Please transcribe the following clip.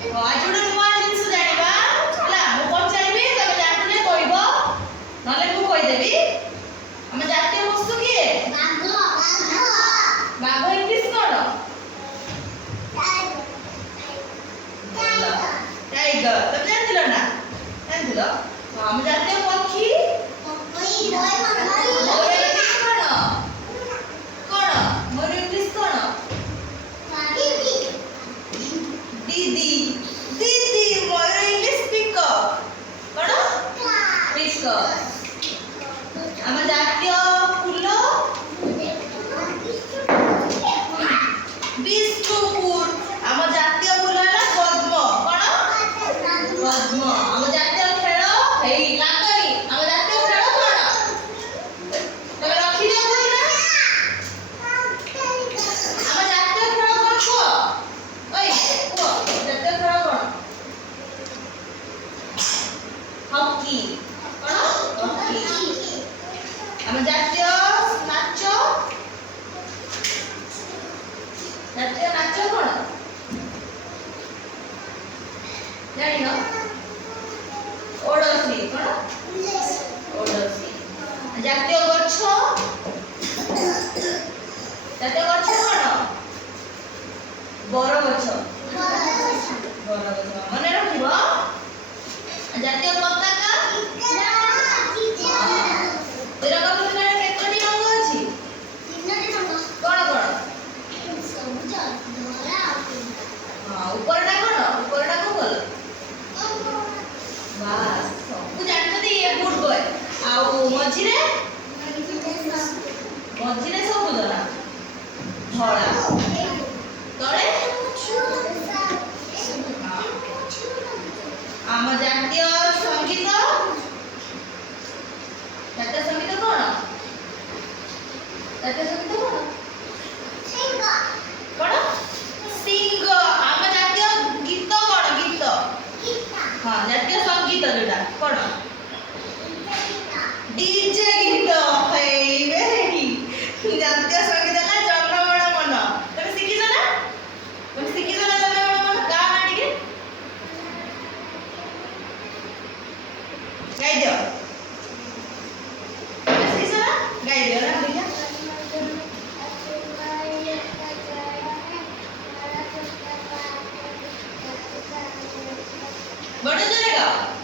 आज गोटे नुआ जिनिस जानिबा हला मु पचारिबी तमे जानिले कहइबो नले मु कहिदेबी हम जातीय वस्तु किए बाघ इंग्लिश कोन टाइगर तब जानथिलो ना जानथिलो हम जातीय पक्षी दीदी दीदी मोर इंग्लिश पिकअप कोन पिकअप हम जातीय फूल विष्णुपुर हम जातीय फूल हला पद्म कोन पद्म हम जातीय खेल हे लागरी हम जातीय खेल कोन तमे रखि दियो कोइ ना हम जातीय खेल कोन को ओय को जातीय खेल कोन हॉकी कोन हॉकी हम जातीय नाच जातीय नाच कोन जानि न ओडसी कोन ओडसी जातीय गछ जातीय गछ कोन बर गछ मने रखिबो जातीय पताका तिरंगा पताका केतोटी रंग अछि कोन कोन हां ऊपरटा कोन ऊपरटा को बोल बस सब जानते ये गुड बॉय आउ मझिरे सब जना धड़ा तळे आम जातीय संगीत कोन जातीय संगीत कोन सिंग आम जातीय गीत कोन गीत हां जातीय संगीत जोटा कोन डीजे गीत हे वेरी जातीय संगीत ला जनगण मन तमे सिखिछ ना जनगण मन गा ना टिके गाई दियो तमे सिखिछ ना गाई दियो ना देखा बड़े जोरे गाओ